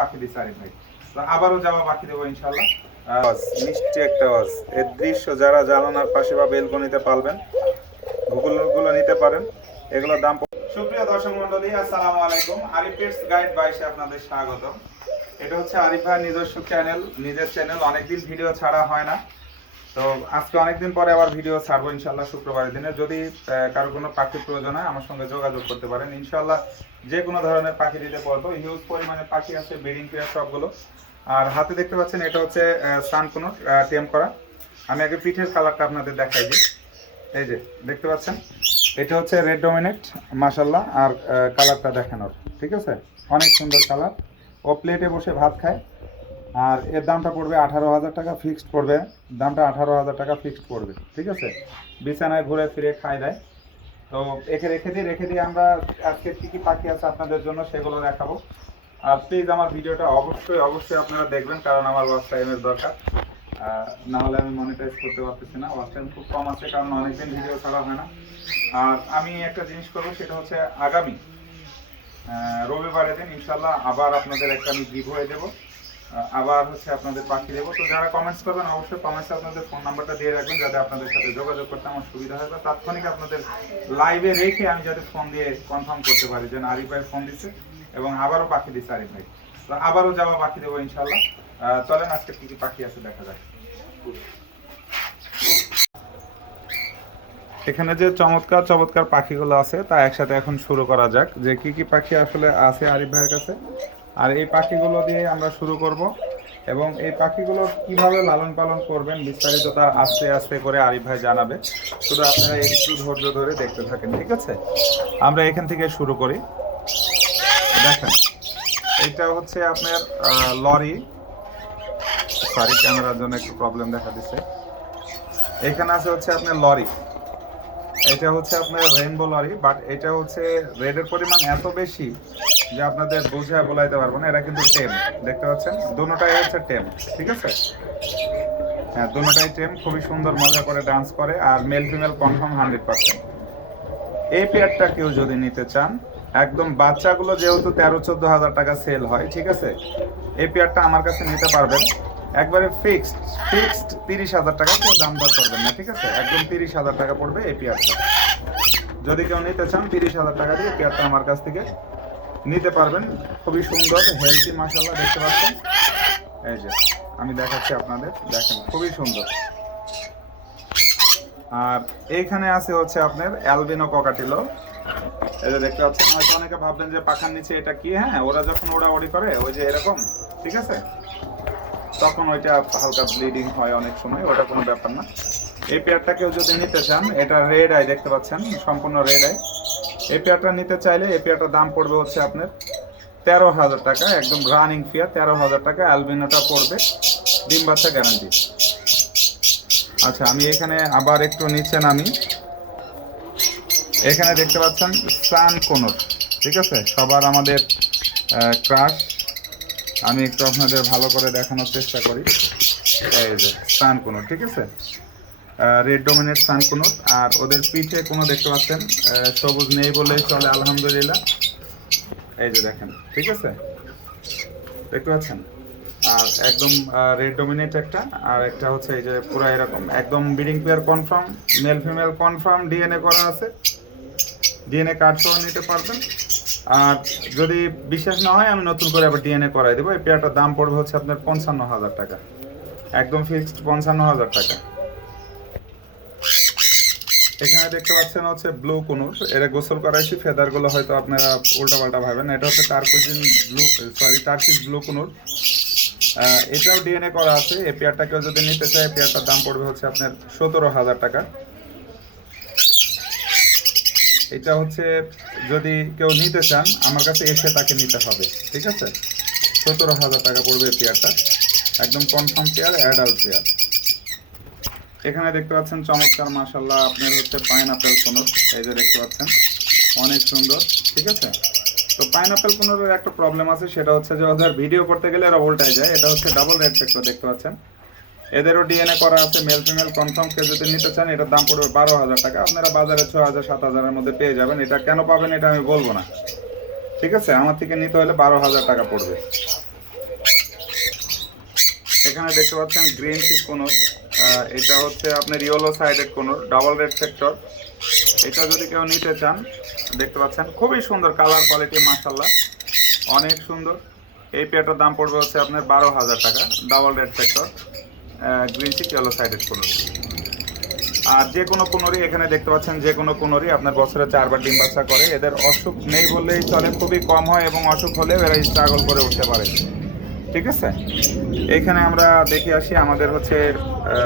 বাকি দিছে আরিফ ভাই। তো আবারও যাওয়া বাকি দেবো ইনশাল্লাহ আওয়াজ, মিষ্টি একটা আওয়াজ। এর দৃশ্য যারা জানালার পাশে বা বেলকনিতে পারবেন গুগল নিতে পারেন এগুলোর দাম সুপ্রিয় দর্শক মন্ডলী আসসালামু আলাইকুম। আরিফ গাইড বাইশে আপনাদের স্বাগত এটা হচ্ছে আরিফ ভাইয়ের নিজস্ব চ্যানেল নিজের চ্যানেল অনেকদিন ভিডিও ছাড়া হয় না। তো আজকে অনেকদিন পরে আবার ভিডিও ছাড়বো ইনশাল্লাহ শুক্রবারের দিনে। যদি কারও কোনো পাখির প্রয়োজন হয়, আমার সঙ্গে যোগাযোগ করতে পারেন। ইনশাল্লাহ যে কোনো ধরনের পাখি দিতে পারব হিউজ পরিমাণে পাখি আছে ব্রিডিং পেয়ার সবগুলো। আর হাতে দেখতে পাচ্ছেন, এটা হচ্ছে সানকুনো টেম করা। আমি আগে পিঠের কালারটা আপনাদের দেখাই দিই। এই যে, দেখতে পাচ্ছেন? এটা হচ্ছে রেড ডোমিনেট মাসাল্লাহ আর কালারটা দেখানোর, ঠিক আছে? অনেক সুন্দর কালার ও প্লেটে বসে ভাত খায়। আর এর দামটা পড়বে আঠারো হাজার টাকা ফিক্সড পড়বে। দামটা আঠারো হাজার টাকা ফিক্সড পড়বে, ঠিক আছে? বিছানায় ঘুরে ফিরে খায় দেয়। তো একে রেখে দিয়ে রেখে দিয়ে আমরা আজকে কী কী পাখি আছে আপনাদের জন্য সেগুলো দেখাবো। আর প্লিজ আমার ভিডিওটা অবশ্যই অবশ্যই আপনারা দেখবেন, কারণ আমার ওয়াচ টাইমের দরকার। না হলে আমি মনিটাইজ করতে পারতেছি না ওয়াচ টাইম খুব কম আছে, কারণ অনেকদিন ভিডিও ছাড়া হয় না। আর আমি একটা জিনিস করব, সেটা হচ্ছে আগামী রবিবারের দিন ইনশাল্লাহ আবার আপনাদের একটা আমি গিভ হয়ে দেবো। আবার হচ্ছে আপনাদের পাখি দেবো। তো যারা কমেন্টস করবেন, অবশ্যই কমেন্টসে আপনাদের ফোন নাম্বারটা দিয়ে রাখবেন, যাতে আপনাদের সাথে যোগাযোগ করতে আমার সুবিধা হয়। বা তাৎক্ষণিক আপনাদের লাইভে রেখে আমি যাতে ফোন দিয়ে কনফার্ম করতে পারি যে আরিফ ভাই ফোন দিচ্ছে এবং আবারও পাখি দিচ্ছে আরিফ ভাই। তো আবারও যাওয়া পাখি দেবো ইনশাল্লাহ চলেন, আজকে কি কি পাখি আছে দেখা যাক। এখানে যে চমৎকার চমৎকার পাখিগুলো আছে, তা একসাথে এখন শুরু করা যাক। যে কি কি পাখি আসলে আছে আরিফ ভাইয়ের কাছে? আর এই পাখিগুলো দিয়ে আমরা শুরু করব। এবং এই পাখিগুলো কীভাবে লালন পালন করবেন বিস্তারিত তার আস্তে আস্তে করে আরিফ ভাই জানাবে। শুধু আপনারা একটু ধৈর্য ধরে দেখতে থাকেন, ঠিক আছে? আমরা এখান থেকে শুরু করি। দেখেন, এটা হচ্ছে আপনার লরি। সরি ক্যামেরার জন্য একটু প্রবলেম দেখা দিচ্ছে। এখানে আছে হচ্ছে আপনার লরি। এটা হচ্ছে আপনার রেইনবো লরি বাট এটা হচ্ছে রেডের পরিমাণ এত বেশি যে আপনাদের বুঝে বলাইতে পারব না এরা কিন্তু টেম দেখতে পাচ্ছেন? দুটোটাই হচ্ছে টেম ঠিক আছে? হ্যাঁ দুটোটাই টেম খুবই সুন্দর মজা করে ডান্স করে, আর male female confirm hundred percent এই পেয়ারটা কেউ যদি নিতে চান, একদম বাচ্চাগুলো যেহেতু তেরো, চোদ্দ হাজার টাকা সেল হয়, ঠিক আছে? এই পেয়ারটা আমার কাছে নিতে পারবেন। একবারে ফিক্সড ফিক্সড তিরিশ হাজার টাকা কেউ দাম দর করবেন না, ঠিক আছে? একদম তিরিশ হাজার টাকা পড়বে এই পেয়ারটা যদি কেউ নিতে চান, তিরিশ হাজার টাকা দিয়ে পেয়ারটা আমার কাছ থেকে নিতে পারবেন। খুবই সুন্দর হেলদি মাসাল্লাহ দেখতে পাচ্ছেন? এই যে, আমি দেখাচ্ছি আপনাদের, দেখেন, খুবই সুন্দর। আর এইখানে আছে হচ্ছে আপনার অ্যালবিনো ককাটিলো এই যে দেখতে পাচ্ছেন, হয়তো অনেকে ভাববেন যে পাখার নিচে এটা কি? হ্যাঁ ওরা যখন ওড়াউড়ি করে, ওই যে এরকম, ঠিক আছে? তখন ওইটা হালকা ব্লিডিং হয় অনেক সময়, ওটা কোনো ব্যাপার না। এই পেয়ারটা কেউ যদি নিতে চান, এটা রেড আই দেখতে পাচ্ছেন, সম্পূর্ণ রেড আই এই পেয়ারটা নিতে চাইলে, এই পেয়ারটার দাম পড়বে হচ্ছে আপনার তেরো হাজার টাকা, একদম রানিং ফিয়ার তেরো হাজার টাকা অ্যালবিনোটা পড়বে, ডিম বাচ্চা গ্যারান্টি আচ্ছা আমি এখানে আবার একটু নিচে নামি। এখানে দেখতে পাচ্ছেন সান কোনর ঠিক আছে? সবার আমাদের ক্রাশ আমি একটু আপনাদের ভালো করে দেখানোর চেষ্টা করি। এই যে সান কোনর ঠিক আছে? রেড ডোমিনেট সান কোনর আর ওদের পিঠে কোনো দেখতে পাচ্ছেন? সবুজ নেই বলেই চলে, আলহামদুলিল্লাহ। এই যে দেখেন, ঠিক আছে? দেখতে পাচ্ছেন? আর একদম রেড ডোমিনেট একটা, আর একটা হচ্ছে এই যে পুরো এরকম। একদম breeding pair confirm, male female confirm, DNA করা আছে। ডিএনএ কার্ড সহ নিতে পারবেন। আর যদি বিশ্বাস না হয়, আমি নতুন করে আবার ডিএনএ করাই দেবো। এই পেয়ারটার দাম পড়বে হচ্ছে আপনার পঞ্চান্ন হাজার টাকা। একদম ফিক্সড পঞ্চান্ন হাজার টাকা। এখানে দেখতে পাচ্ছেন হচ্ছে ব্লু কুনুর। এরা গোসল করাইছি, ফেদারগুলো হয়তো আপনারা উল্টাপাল্টা ভাবেন। এটা হচ্ছে turquoisine blue sorry turquoise blue conure. এটাও ডিএনএ করা আছে। এই পেয়ারটা কেউ যদি নিতে চায় পেয়ারটার দাম পড়বে হচ্ছে আপনার সতেরো হাজার টাকা। এটা হচ্ছে যদি কেউ নিতে চান, আমার কাছে এসে তাকে নিতে হবে, ঠিক আছে? সতেরো হাজার টাকা পড়বে পেয়ারটা একদম কনফার্ম পেয়ার অ্যাডাল্ট পেয়ার এখানে দেখতে পাচ্ছেন চমৎকার মাসাল্লাহ আপনার হচ্ছে পাইনাপেল কোনোর এই যে দেখতে পাচ্ছেন, অনেক সুন্দর, ঠিক আছে? তো পাইনাপেল কোনোর একটা প্রবলেম আছে, সেটা হচ্ছে যে ওদের ভিডিও করতে গেলে এরা উল্টায় যায়। এটা হচ্ছে ডাবল রেড ফ্যাক্টর দেখতে পাচ্ছেন? এদেরও ডিএনএ করা আছে মেল ফিমেল কনফার্ম যদি নিতে চান, এটার দাম পড়বে বারো হাজার টাকা। আপনারা বাজারে ছ হাজার, সাত হাজারের মধ্যে পেয়ে যাবেন। এটা কেন পাবেন এটা আমি বলব না। ঠিক আছে? আমার থেকে নিতে হলে বারো হাজার টাকা পড়বে। এখানে দেখতে পাচ্ছেন গ্রিন চিক কোনোর এটা হচ্ছে আপনার yellow sided conure double red sector এটা যদি কেউ নিতে চান, দেখতে পাচ্ছেন, খুবই সুন্দর কালার কোয়ালিটি মাসাল্লাহ অনেক সুন্দর। এই পেয়ারটার দাম পড়বে হচ্ছে আপনার বারো হাজার টাকা double red sector green cheek yellow sided conure আর যে কোনো কোনোরই এখানে দেখতে পাচ্ছেন, যে কোনো কোনোরই আপনার বছরে চারবার ডিম বাচ্চা করে। এদের অসুখ নেই বললেই চলে, খুবই কম হয় এবং অসুখ হলেও এরা স্ট্রাগল করে উঠতে পারে। ঠিক আছে? এইখানে আমরা দেখে আসি, আমাদের হচ্ছে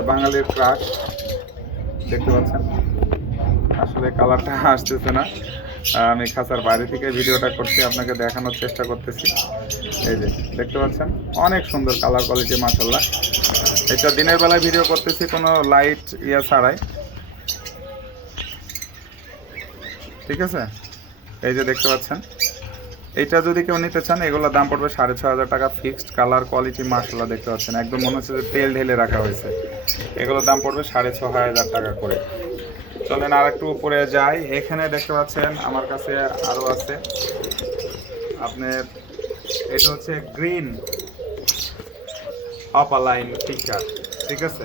বাঙালির ক্রাশ দেখতে পাচ্ছেন? আসলে কালারটা আসতেছে না। আমি খাঁচার বাইরে থেকে ভিডিওটা করছি, আপনাকে দেখানোর চেষ্টা করতেছি। এই যে, দেখতে পাচ্ছেন? অনেক সুন্দর কালার কোয়ালিটি মাসাল্লাহ এটা দিনের বেলায় ভিডিও করতেছি, কোনো লাইট ইয়া ছাড়াই। ঠিক আছে? এই যে দেখতে পাচ্ছেন। এইটা যদি কেউ নিতে চান, এগুলোর দাম পড়বে সাড়ে ছ হাজার টাকা ফিক্সড কালার কোয়ালিটি মাসাল্লাহ দেখতে পাচ্ছেন। একদম মনে হচ্ছে যে তেল ঢেলে রাখা হয়েছে। এগুলোর দাম পড়বে সাড়ে ছ হাজার টাকা করে। চলেন আর একটু উপরে যাই। এখানে দেখতে পাচ্ছেন, আমার কাছে আরও আছে। আপনার, এটা হচ্ছে গ্রিন অপালাইন টিকার ঠিক আছে?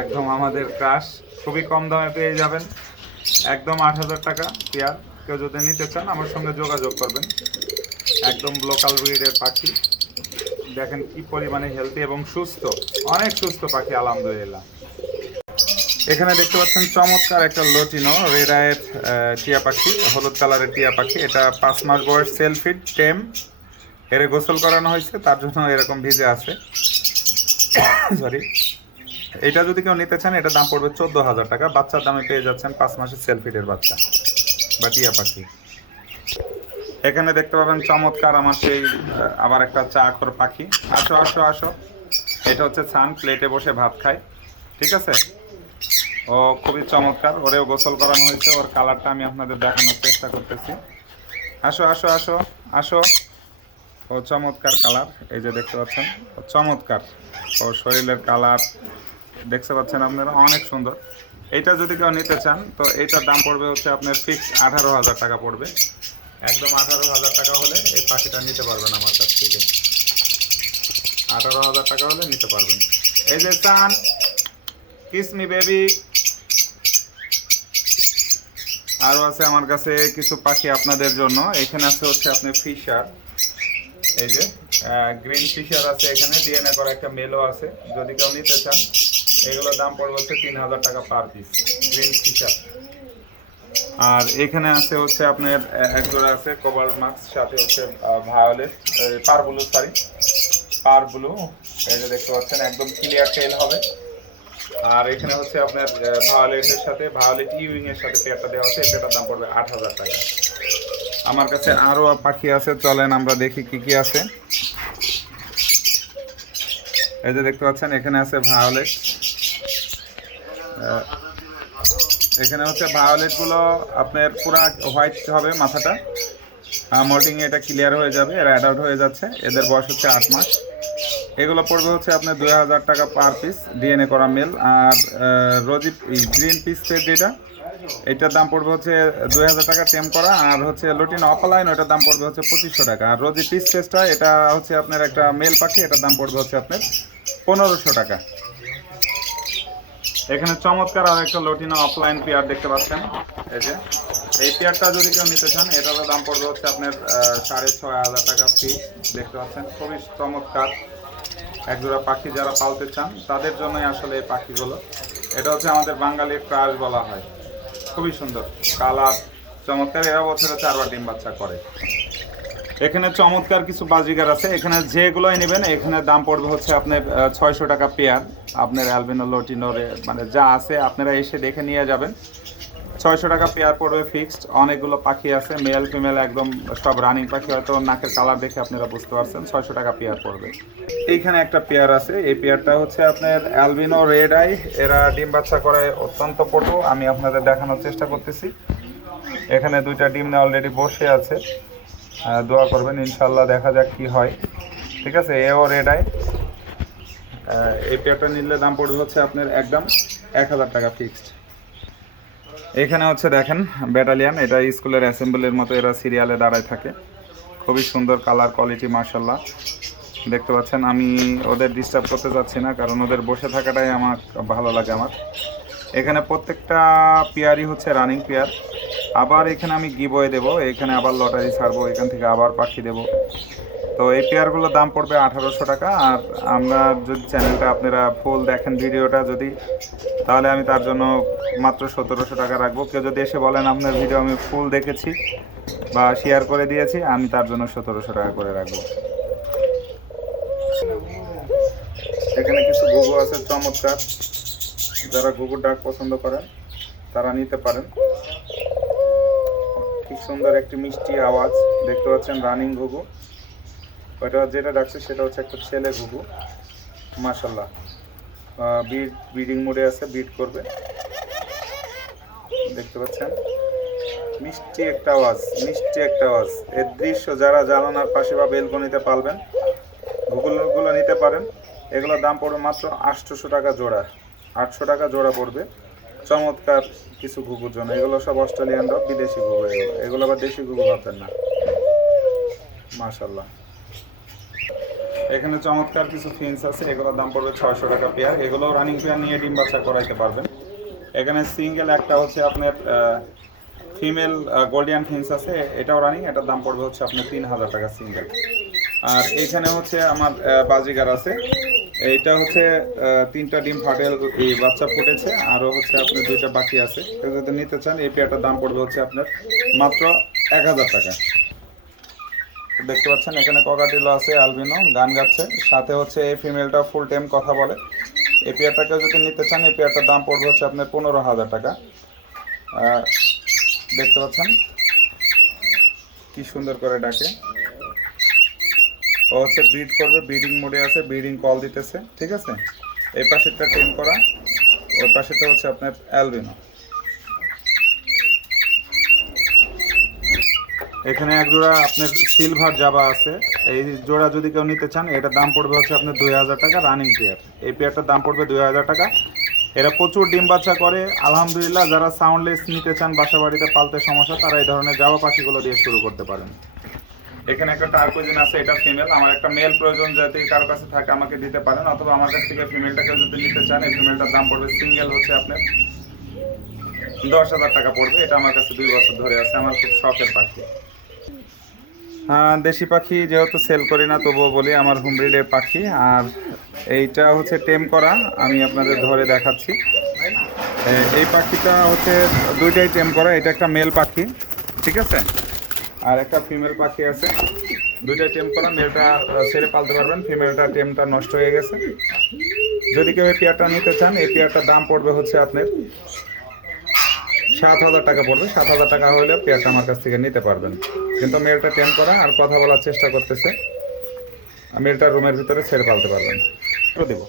একদম আমাদের ক্রাশ খুবই কম দামে পেয়ে যাবেন। একদম আট হাজার টাকা পেয়ার কেউ যদি নিতে চান, আমার সঙ্গে যোগাযোগ করবেন। একদম লোকাল ব্রিডের পাখি। দেখেন কি পরিমাণে হেলদি এবং সুস্থ। অনেক সুস্থ পাখি, আলহামদুলিল্লাহ। এখানে দেখতে পাচ্ছেন চমৎকার একটা লটিনো রেড আয়ের টিয়া পাখি, হলুদ কালারের টিয়া পাখি। এটা পাঁচ মাস বয়স সেলফিড টেম। এর গোসল করানো হয়েছে, তার জন্য এরকম ভিজে আছে। সরি এটা যদি কেউ নিতে চান, এটা দাম পড়বে চোদ্দ হাজার টাকা। বাচ্চার দামে পেয়ে যাচ্ছেন পাঁচ মাসের সেলফিডের বাচ্চা বা টিয়া পাখি। এখানে দেখতে পাবেন চমৎকার আমার সেই আবার একটা চা চাকর পাখি। আসো আসো আসো। এটা হচ্ছে ছান, প্লেটে বসে ভাত খায়। ঠিক আছে? ও খুবই চমৎকার। ওরেও গোসল করানো হয়েছে। ওর কালারটা আমি আপনাদের দেখানোর চেষ্টা করতেছি। আসো আসো আসো আসো। ও চমৎকার কালার, এই যে দেখতে পাচ্ছেন চমৎকার। ও শরীরের কালার, দেখতে পাচ্ছেন আপনারা, অনেক সুন্দর। এইটা যদি কেউ নিতে চান, তো এইটার দাম পড়বে হচ্ছে আপনার ফিক্স আঠারো হাজার টাকা পড়বে। একদম আঠারো হাজার টাকা হলে এই পাখিটা নিতে পারবেন আমার কাছ থেকে। আঠারো হাজার টাকা হলে নিতে পারবেন। এই যে চান কিসমি বেবি আরও আছে আমার কাছে কিছু পাখি আপনাদের জন্য। এখানে আছে হচ্ছে আপনি ফিশার এই যে গ্রিন ফিশার আছে এখানে ডিএনএ করা একটা মেলও আছে, যদি কেউ নিতে চান, এগুলোর দাম পড়বে হচ্ছে তিন হাজার টাকা পার পিস গ্রিন ফিশার আর এখানে আছে হচ্ছে আপনার এক জোড়া আছে কভার মাস্ক সাথে হচ্ছে violet par blue sorry par blue এই যে দেখতে পাচ্ছেন, একদম ক্লিয়ার টেল হবে। আর এখানে হচ্ছে আপনার ভায়োলেটের সাথে ভায়োলেট ইউইং এর সাথে পেয়ারটা দেওয়া আছে পেয়ারটার দাম পড়বে আট হাজার টাকা। আমার কাছে আরও পাখি আছে, চলেন আমরা দেখি কি কি আছে। এই যে দেখতে পাচ্ছেন, এখানে আছে ভায়োলেট। এখানে হচ্ছে ভায়োলেটগুলো আপনার পুরো হোয়াইট হবে মাথাটা। মোল্টিং এটা ক্লিয়ার হয়ে যাবে, এরা অ্যাডাল্ট হয়ে যাচ্ছে, এদের বয়স হচ্ছে আট মাস। এগুলো পড়বে হচ্ছে আপনার দুই হাজার টাকা পার পিস ডিএনএ করা মেল আর রোজি গ্রিন পিস যেটা এটার দাম পড়বে হচ্ছে দুই হাজার টাকা টেম করা, আর হচ্ছে লটিন অফলাইন ওটার দাম পড়বে হচ্ছে পঁচিশশো টাকা। আর রোজি পিস পেসটা এটা হচ্ছে আপনার একটা মেল পাখি, এটার দাম পড়বে হচ্ছে আপনার পনেরোশো টাকা। এখানে চমৎকার আর একটা লটিনো অফলাইন পেয়ার দেখতে পাচ্ছেন। এই যে, এই পেয়ারটা যদি কেউ নিতে চান, এটারও দাম পড়বে হচ্ছে আপনার সাড়ে ছয় হাজার টাকা ফি দেখতে পাচ্ছেন। খুবই চমৎকার। একজোড়া পাখি যারা পালতে চান, তাদের জন্যই আসলে এই পাখিগুলো। এটা হচ্ছে আমাদের বাঙালির ক্রাশ বলা হয়। খুবই সুন্দর। কালার চমৎকার, এরা বছরে চারবার ডিম বাচ্চা করে। এখানে চমৎকার কিছু বাজিগার আছে। এখানে যেগুলোই নেবেন, এখানে দাম পড়বে হচ্ছে আপনার ছয়শো টাকা পেয়ার। আপনার অ্যালবিনো লোটিনোরে মানে যা আছে আপনারা এসে দেখে নিয়ে যাবেন। ছয়শো টাকা পেয়ার পড়বে ফিক্সড অনেকগুলো পাখি আছে মেল ফিমেল একদম সব রানিং পাখি, হয়তো নাকের কালার দেখে আপনারা বুঝতে পারছেন, ছয়শো টাকা পেয়ার পড়বে। এইখানে একটা পেয়ার আছে, এই পেয়ারটা হচ্ছে আপনার অ্যালবিনো রেড আই এরা ডিম বাচ্চা করে অত্যন্ত পটু, আমি আপনাদের দেখানোর চেষ্টা করতেছি। এখানে দুইটা ডিম না অলরেডি বসে আছে। দোয়া করবেন ইনশাল্লাহ দেখা যাক কি হয়। ঠিক আছে, এও রেড আই এই পেয়ারটা নিলে দাম পড়বে হচ্ছে আপনার একদম এক হাজার টাকা ফিক্সড এখানে হচ্ছে দেখেন ব্যাটালিয়ান এটা স্কুলের অ্যাসেম্বলির মতো এরা সিরিয়ালে দাঁড়ায় থাকে। খুবই সুন্দর কালার কোয়ালিটি মার্শাল্লাহ দেখতে পাচ্ছেন, আমি ওদের ডিস্টার্ব করতে চাচ্ছি না, কারণ ওদের বসে থাকাটাই আমার ভালো লাগে আমার। এখানে প্রত্যেকটা পেয়ারই হচ্ছে রানিং পেয়ার আবার এখানে আমি গিবয়ে দেবো, এখানে আবার লটারি ছাড়বো, এখান থেকে আবার পাখি দেবো। তো এই পেয়ারগুলোর দাম পড়বে আঠারোশো টাকা। আর আমরা যদি চ্যানেলটা আপনারা ফুল দেখেন ভিডিওটা যদি, তাহলে আমি তার জন্য মাত্র সতেরোশো টাকা রাখব। কেউ যদি এসে বলেন, আপনার ভিডিও আমি ফুল দেখেছি বা শেয়ার করে দিয়েছি, আমি তার জন্য সতেরোশো টাকা করে রাখব। এখানে কিছু ঘুঘু আছে, চমৎকার। যারা ঘুঘুর ডাক পছন্দ করেন, তারা নিতে পারেন। খুব সুন্দর একটি মিষ্টি আওয়াজ। দেখতে পাচ্ছেন রানিং ঘুঘু। ওইটা যেটা ডাকছে সেটা হচ্ছে একটা ছেলে ঘুঘু মাশাল্লাহ বিড বিডিং মোডে আছে বিট করবে। দেখতে পাচ্ছেন? মিষ্টি একটা আওয়াজ, মিষ্টি একটা আওয়াজ। এর দৃশ্য যারা জানালার পাশে বা বেলকনিতে পালবেন গুগলগুলো নিতে পারেন। এগুলোর দাম পড়বে মাত্র আটশোশো টাকা জোড়া। আটশো টাকা জোড়া পড়বে। চমৎকার কিছু ঘুঘুর জন্য। এগুলো সব অস্ট্রেলিয়ান, বিদেশি ঘুঘু এগুলো। এগুলো আবার দেশি ঘুঘু ভাববেন না। মাশাল্লাহ এখানে চমৎকার কিছু ফিন্স আছে, এগুলোর দাম পড়বে ছয়শো টাকা পেয়ার এগুলো রানিং পেয়ার নিয়ে ডিম বাচ্চা করাইতে পারবেন। এখানে সিঙ্গেল একটা হচ্ছে আপনার ফিমেল গোল্ডিয়ান ফিন্স আছে, এটাও রানিং এটার দাম পড়বে হচ্ছে আপনার তিন হাজার টাকা সিঙ্গেল আর এখানে হচ্ছে আমার বাজিগার আছে। এইটা হচ্ছে তিনটা ডিম ফাটেল এই বাচ্চা ফুটেছে, আরও হচ্ছে আপনার দুইটা বাকি আছে। যদি নিতে চান, এই পেয়ারটার দাম পড়বে হচ্ছে আপনার মাত্র এক হাজার টাকা। দেখতে পাচ্ছেন, এখানে ককাটিলো আছে অ্যালবিনো গান গাচ্ছে। সাথে হচ্ছে এই ফিমেলটা ফুল টাইম কথা বলে। এই পেয়ারটাকে যদি নিতে চান, এই পেয়ারটার দাম পড়বে হচ্ছে আপনার পনেরো হাজার টাকা। দেখতে পাচ্ছেন? কি সুন্দর করে ডাকে। ও হচ্ছে ব্রিড করবে ব্রিডিং মোডে আছে ব্রিডিং কল দিতেছে, ঠিক আছে? এই পাশেরটা টেম করা, ওই পাশেটা হচ্ছে আপনার অ্যালবিনো এখানে এক জোড়া আপনার সিলভার জাবা আছে। এই জোড়া যদি কেউ নিতে চান, এটার দাম পড়বে হচ্ছে আপনার দুই হাজার টাকা রানিং পেয়ার এই পেয়ারটার দাম পড়বে দুই হাজার টাকা। এরা প্রচুর ডিম বাচ্চা করে। আলহামদুলিল্লাহ, যারা সাউন্ডলেস নিতে চান, বাসা বাড়িতে পালতে সমস্যা, তারা এই ধরনের জাবা পাখিগুলো দিয়ে শুরু করতে পারেন। এখানে একটা টার্কোজিন আছে, এটা ফিমেল আমার একটা মেল প্রয়োজন যাতে কারও কাছে থাকে, আমাকে দিতে পারেন। অথবা আমার কাছ থেকে ফিমেলটাকে যদি নিতে চান, এই ফিমেলটার দাম পড়বে সিঙ্গেল হচ্ছে আপনার দশ হাজার টাকা পড়বে। এটা আমার কাছে দুই বছর ধরে আছে, আমার খুব শখের পাখি। দেশি পাখি যেহেতু সেল করি না, তবুও বলি আমার হোমব্রিডের পাখি। আর এইটা হচ্ছে টেম করা, আমি আপনাদের ধরে দেখাচ্ছি। এই পাখিটা হচ্ছে দুইটাই টেম করা, এটা একটা মেল পাখি, ঠিক আছে? আর একটা ফিমেল পাখি আছে, দুইটাই টেম করা মেলটা ছেড়ে পালতে পারবেন ফিমেলটা টেমটা নষ্ট হয়ে গেছে। যদি কেউ এই পেয়ারটা নিতে চান, এই পেয়ারটার দাম পড়বে হচ্ছে আপনার সাত হাজার টাকা পড়বে। সাত হাজার টাকা হলে পেয়ারটা আমার কাছ থেকে নিতে পারবেন। কিন্তু মেলটা টেন করা আর কথা বলার চেষ্টা করতেছে। মেলটা রুমের ভিতরে ছেড়ে পালতে পারবেন। দেব।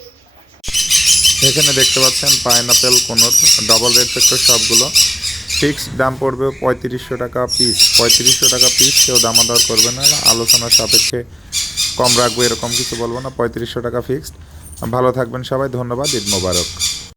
এখানে দেখতে পাচ্ছেন pineapple conure double red factor সবগুলো। ফিক্সড দাম পড়বে পঁয়ত্রিশশো টাকা পিস। পঁয়ত্রিশশো টাকা পিস কেউ দামাদার করবে না। আলোচনার সাপেক্ষে কম রাখব এরকম কিছু বলব না। পঁয়ত্রিশশো টাকা ফিক্সড। ভালো থাকবেন সবাই ধন্যবাদ ঈদ মোবারক।